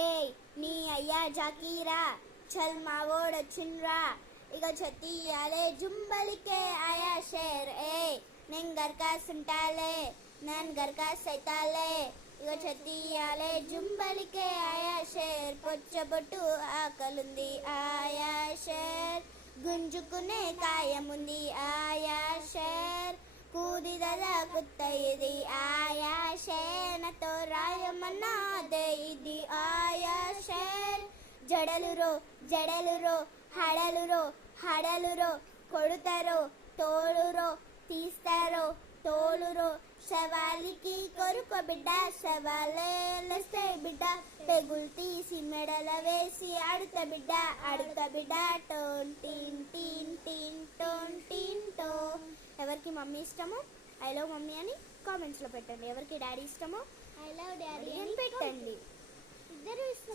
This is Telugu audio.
ఏ నీ అయ్యా జాకీరా చల్ మావోడొచ్చిండ్రా ఇక చెత్తియాలే జుంబలికే ఆయా షేర్ ఏ నేను గర్కా సుంటాలే నేను గర్కా సైతాలే ఇక చెత్తియాలే జుంబలికే ఆయా షేర్ పొచ్చబొట్టు ఆకలుంది ఆయా షేర్ గుంజుకునే కాయముంది ఆయా షేర్ కూదిదల కుత్త ఇది ఆయా షేనతో రాయమన్నాదే ఇది ఆయా షేర్ జడలురో జడలురో హడలురో హడలురో కొడుతారో తోలురో తీస్తారో తోలురో శవాలికి కొరుకో బిడ్డ శవాలేస్తే బిడ్డ పెగులు తీసి మెడల వేసి ఆడుతా బిడ్డ టోన్ టీన్ టీన్ టీన్ టోన్ టీన్ టో. ఎవరికి మమ్మీ ఇష్టమో ఐ లవ్ మమ్మీ అని కామెంట్స్లో పెట్టండి. ఎవరికి డాడీ ఇష్టమో ఐ లవ్ డాడీ అని పెట్టండి. ఇద్దరు ఇష్టం.